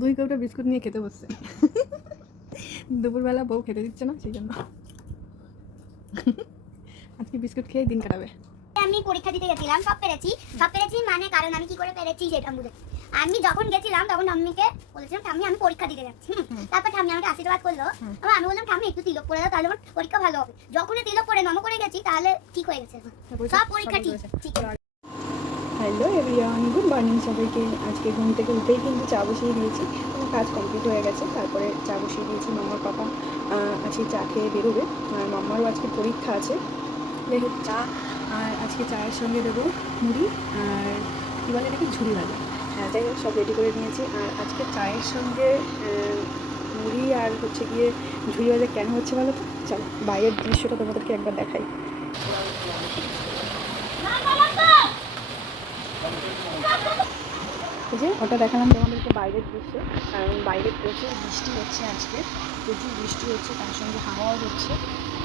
2 কৌটা বিস্কুট নিয়ে খেতে বসছে। দুপুরবেলা বউ খেতে দিচ্ছে না, সেই জন্য আজকে বিস্কুট খেয়ে দিন কাটাবে। আমি পরীক্ষা দিতে গেছিলাম, সব পেরেছি মানে কারণ আমি কি করে পেরেছি সেটা বুঝে। আমি যখন গেছিলাম তখন ঠাম্মিকে বলেছিলাম ঠাম্মি আমি পরীক্ষা দিতে যাচ্ছি। তারপর ঠাম্মি আমাকে আশীর্বাদ করলো। আমি বললাম ঠাম্মি একটু তিলক করে দাও, তাহলে আমার পরীক্ষা ভালো হবে। যখনই তিলক করে নম করে গেছি তাহলে ঠিক হয়ে গেছে, সব পরীক্ষা ঠিক। হ্যালো এভরিওয়ান, গুড মর্নিং সবাইকে। আজকে ঘুম থেকে উঠেই কিন্তু চা বসিয়ে দিয়েছি, আমার কাজ কমপ্লিট হয়ে গেছে। তারপরে চা বসিয়ে দিয়েছি। মাম্মার পাপা আজকে চা খেয়ে বেরোবে, আর মাম্মারও আজকে পরীক্ষা আছে। দেখো চা, আর আজকে চায়ের সঙ্গে দেবো মুড়ি আর কী বলে এটাকে ঝুড়ি ভাজা। হ্যাঁ, যাই হোক সব রেডি করে নিয়েছি। আর আজকে চায়ের সঙ্গে মুড়ি আর হচ্ছে গিয়ে ঝুড়ি ভাজা কেন হচ্ছে বলো তো? চলো বাইরের দৃশ্যটা তোমাদেরকে একবার দেখাই। এই যে ওটা দেখালাম তোমাদেরকে বাইরের দৃশ্য, কারণ বাইরে প্রচুর বৃষ্টি হচ্ছে, আজকে প্রচুর বৃষ্টি হচ্ছে, তার সঙ্গে হাওয়াও হচ্ছে।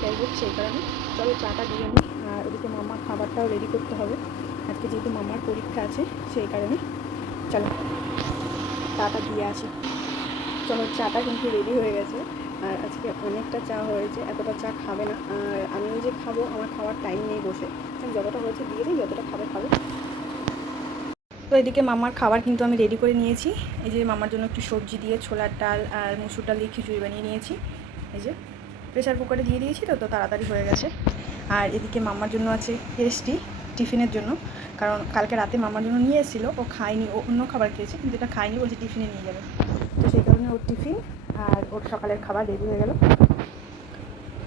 তাই হচ্ছে এই কারণে চলো চাটা দিয়ে নিই। আর ওদিকে মামার খাবারটাও রেডি করতে হবে, আজকে যেহেতু মামার পরীক্ষা আছে সেই কারণে। চলো চাটা দিয়ে আসি। চলো চাটা কিন্তু রেডি হয়ে গেছে। আর আজকে অনেকটা চা হয়েছে, এতটা চা খাবে না। আর আমিও যে খাবো, আমার খাওয়ার টাইম নেই বসে, যতটা হয়েছে দিয়ে দিই, যতটা খাবে। তো এদিকে মামার খাবার কিন্তু আমি রেডি করে নিয়েছি। এই যে মামার জন্য একটু সবজি দিয়ে ছোলার ডাল আর মসুর ডাল দিয়ে খিচুড়ি বানিয়ে নিয়েছি। এই যে প্রেসার কুকারে দিয়ে দিয়েছি, তো তাড়াতাড়ি হয়ে গেছে। আর এদিকে মামার জন্য আছে পেস্ট্রি টিফিনের জন্য, কারণ কালকে রাতে মামার জন্য নিয়ে এসেছিলো, ও খায়নি, ও অন্য খাবার খেয়েছে, কিন্তু এটা খায়নি, বলছে টিফিনে নিয়ে যাবে। তো সেই কারণে ওর টিফিন আর ওর সকালের খাবার রেডি হয়ে গেল।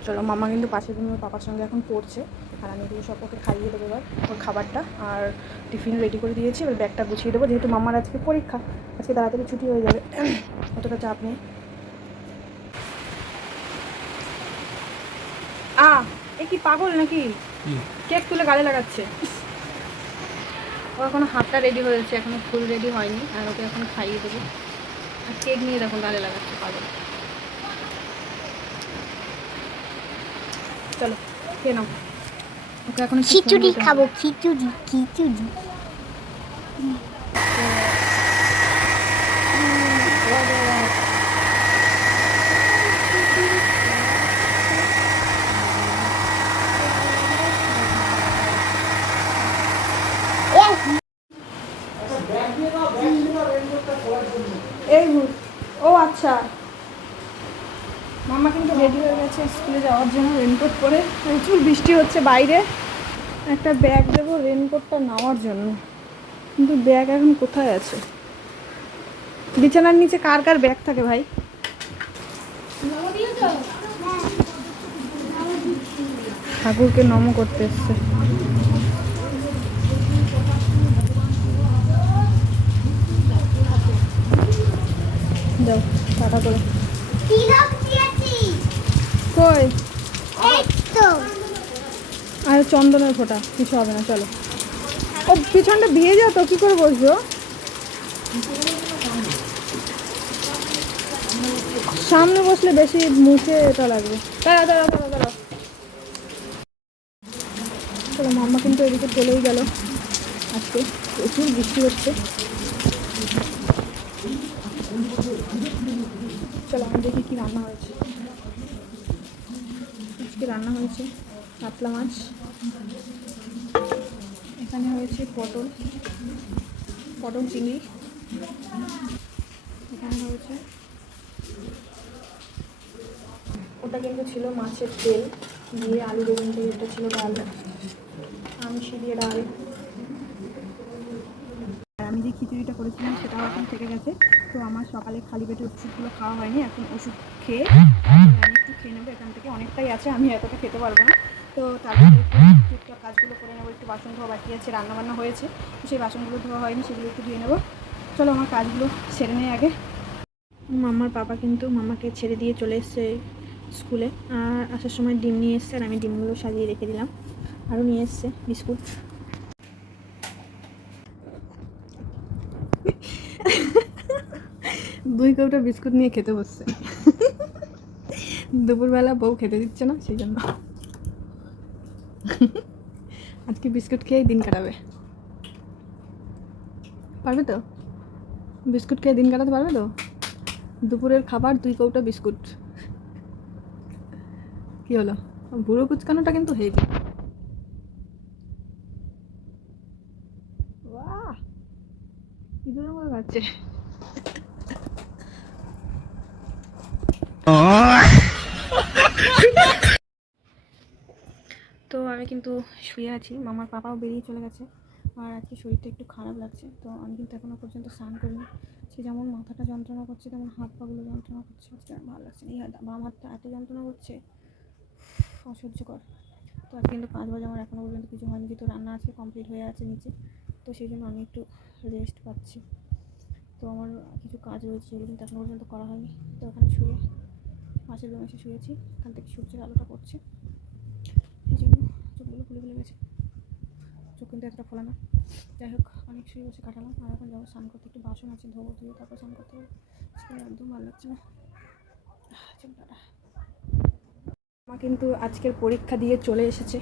চলো মামা কিন্তু পাশের রুমে পাপার সঙ্গে এখন পড়ছে, আর আমি দিয়ে সব ওকে খাইয়ে দেবো এবার ওর খাবারটা। আর টিফিন রেডি করে দিয়েছি, এবার ব্যাগটা গুছিয়ে দেবো, যেহেতু মামার আজকে পরীক্ষা, আজকে তাড়াতাড়ি ছুটি হয়ে যাবে, অতটা চাপ নেই। এ কি পাগল নাকি? কেক তুলে গালে লাগাচ্ছে। ও এখনো হাতটা রেডি হয়েছে, এখনো ফুল রেডি হয়নি, আর ওকে এখন খাইয়ে দেবো। আর কেক নিয়ে দেখো গালে লাগাচ্ছে পাগল। চলো খেয়ে নাও। ওকে এখন খিচুড়ি খাবো, খিচুড়ি। এই ও আচ্ছা, মামা কিন্তু রেডি হয়ে গেছে স্কুলে যাওয়ার জন্য, রেনকোট পরে। প্রচুর বৃষ্টি হচ্ছে বাইরে, একটা ব্যাগ দেবো রেনকোটটা নেওয়ার জন্য, কিন্তু ব্যাগ এখন কোথায় আছে? বিছানার নিচে কার কার ব্যাগ থাকে ভাই? ঠাকুরকে নম করতে এসছে। যাও টাটা করে। কই? আর চন্দনের ফোঁটা, কিছু হবে না, চলো। ও পিছনটা দিয়ে যাও তো, কী করে বসবো? সামনে বসলে বেশি মুখে এটা লাগবে। দাঁড়াও। চলো মাম্মা কিন্তু এদিকে চলেই গেল, আজকে প্রচুর বৃষ্টি হচ্ছে। চলো আমি দেখি কী রান্না হয়েছে। আজকে রান্না হয়েছে কাতলা মাছ, এখানে হয়েছে পটল চিংড়ি, এখানে হয়েছে, ওটা কিন্তু ছিল মাছের তেল দিয়ে আলু বেগুন দিয়ে, এটা ছিল ডাল, আমশি দিয়ে ডাল। আর আমি যে খিচুড়িটা করেছিলাম সেটাও এখন থেকে গেছে। তো আমার সকালে খালি পেটে ওষুধগুলো খাওয়া হয়নি, এখন ওষুধ খেয়ে আমি একটু খেয়ে নেবো, এখান থেকে অনেকটাই আছে, আমি এতটা খেতে পারবো না। তো তারপরে টুকটাক কাজগুলো করে নেবো, একটু বাসন ধোয়া বাকি আছে, রান্নাবান্না হয়েছে, তো সেই বাসনগুলো ধোয়া হয়নি, সেগুলো একটু ধুয়ে নেবো। চলো আমার কাজগুলো সেরে নেই আগে। মাম্মার পাপা কিন্তু মাম্মাকে ছেড়ে দিয়ে চলে এসছে স্কুলে, আর আসার সময় ডিম নিয়ে এসছে, আর আমি ডিমগুলো সাজিয়ে রেখে দিলাম। আরও নিয়ে এসছে বিস্কুট। দুই কৌটা বিস্কুট নিয়ে খেতে বসছে। দুপুরবেলা বউ খেতে দিচ্ছে না, সেই জন্য আজকে বিস্কুট খেয়েই দিন কাটাবে। পারবে তো? বিস্কুট খেয়ে দিন কাটাতে পারবে তো? দুপুরের খাবার 2 কৌটা বিস্কুট। কি হলো? বুড়ো কুচকানোটা কিন্তু হেভি। বাহ, ইঁদুরের মতো লাগছে। তো আমি কিন্তু শুয়ে আছি, মামার পাপাও বেরিয়ে চলে গেছে। আর আজকে শরীরটা একটু খারাপ লাগছে, তো আমি কিন্তু এখনও পর্যন্ত স্নান করিনি। সে যেমন মাথাটা যন্ত্রণা করছে তেমন হাত পাগুলো যন্ত্রণা করছে। আজকে আর ভালো লাগছে না, এই বাম হাতটা এত যন্ত্রণা করছে, অসহ্যকর। তো আজকে কিন্তু 5 বাজে, আমার এখনও পর্যন্ত কিছু হয়নি, যেহেতু রান্না আজকে কমপ্লিট হয়ে আছে নিচে, তো সেই জন্য আমি একটু রেস্ট পাচ্ছি। তো আমার কিছু কাজ রয়েছে যেগুলো কিন্তু এখনও পর্যন্ত করা হয়নি। তো ওখানে শুয়ে পাশের রুমে এসে শুয়েছি, এখান থেকে সূর্যের আলোটা পড়ছে, সেই জন্য চোখগুলো খুলে খুলে গেছে। চোখ কিন্তু এতটা খোলা না। যাই হোক, অনেক শুয়ে বসে কাটালাম। আর এখন যাবো স্নান করতে, একটু বাসন আছে ধোবো, ধুয়ে তারপর স্নান করতে হবে। একদম ভালো লাগছে না। চিন্তাটা আমার কিন্তু আজকের পরীক্ষা দিয়ে চলে এসেছে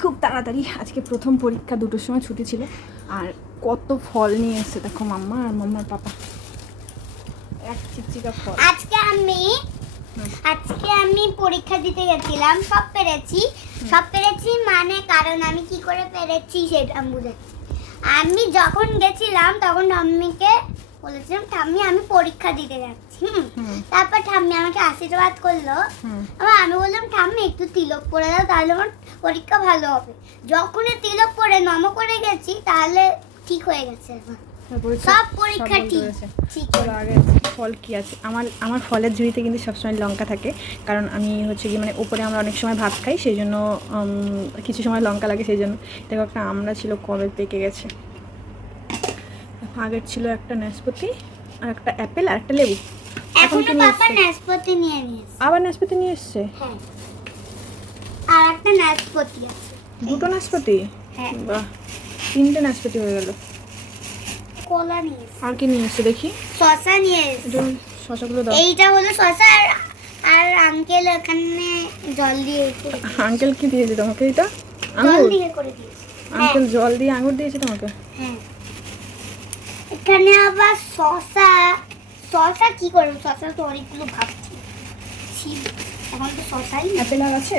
খুব তাড়াতাড়ি। আজকে প্রথম পরীক্ষা, 2টোর সময় ছুটি ছিল। আর কত ফল নিয়ে এসছে দেখো মাম্মা আর মাম্মার পাপা, এক চিকচিকা ফল। আজকে আমি পরীক্ষা দিতে গেছিলাম, সব পেরেছি মানে কারণ আমি কি করে পেরেছি সেটা আমি বুঝাচ্ছি। আমি যখন গেছিলাম তখন ঠাম্মিকে বলেছিলাম, ঠাম্মি আমি পরীক্ষা দিতে যাচ্ছি। তারপর ঠাম্মি আমাকে আশীর্বাদ করলো। আবার আমি বললাম, ঠাম্মি একটু তিলক পরে দাও, তাহলে আমার পরীক্ষা ভালো হবে। যখনই তিলক পরে নম করে গেছি, তাহলে ঠিক হয়ে গেছে। সব পরীক্ষা ঠিক। আগে ফল কি আছে, আমার ফলের ঝুড়িতে কিন্তু সবসময় লঙ্কা থাকে, কারণ আমি হচ্ছে কি মানে উপরে আমরা অনেক সময় ভাত খাই, সেই জন্য কিছু সময় লঙ্কা লাগে, সেই জন্য। দেখো একটা আমরা ছিল, কবে পেকে গেছে। আগের ছিল একটা নাশপাতি আর একটা অ্যাপেল আর একটা লেবু। এখন পাপা নাশপাতি নিয়ে নিয়েছে। আবার নাশপাতি নিয়ে এসছে? হ্যাঁ, আর একটা নাশপাতি আছে। 2টো নাশপাতি? হ্যাঁ। বাহ, 3টে নাশপাতি হয়ে গেল। কলা নিয়ে এসছে। আর কি নিয়ে এসছে দেখি? শসা নিয়ে এসছে। শসাগুলো দাও। এইটা হলো শসা, আর আঙ্কেল এখানে জল দিয়ে আঙ্কেল কি দিয়েছে তোমাকে? এটা জল আঙ্গুর দিয়ে করে দিয়েছে। আঙ্কেল জল দিয়ে আঙ্গুর দিয়েছে তোমাকে? হ্যাঁ। এখানে আবার শসা কি করব? শসা তো অনেকগুলো ভাবছি, এখন তো শসাই। অ্যাপেল আর আছে?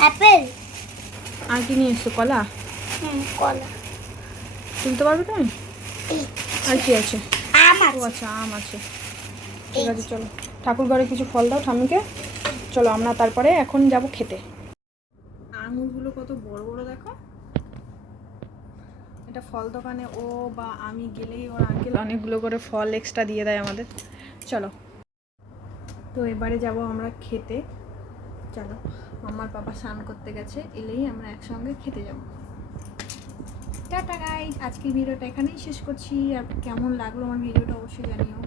অ্যাপেল। আর কি নিয়ে এসছো? কলা? কলা। তুলতে পারবে তুমি? আর কি আছে? আম ও আছে। আচ্ছা, আম আছে। ঠিক আছে, চলো ঠাকুর ঘরে কিছু ফল দাও ঠাম্মিকে। চলো আমরা তারপরে এখন যাব খেতে। আঙুরগুলো কত বড় বড় দেখো। এটা ফল দোকানে ও বা আমি গেলেই ওর আঙ্কেল অনেকগুলো করে ফল এক্সট্রা দিয়ে দেয় আমাদের। চলো, তো এবারে যাব আমরা খেতে। চলো, আমার বাবা স্নান করতে গেছে, এলেই আমরা একসঙ্গে খেতে যাব। টাটা গাইস, আজকের ভিডিওটা এখানেই শেষ করছি। আর কেমন লাগলো আমার ভিডিওটা অবশ্যই জানিও।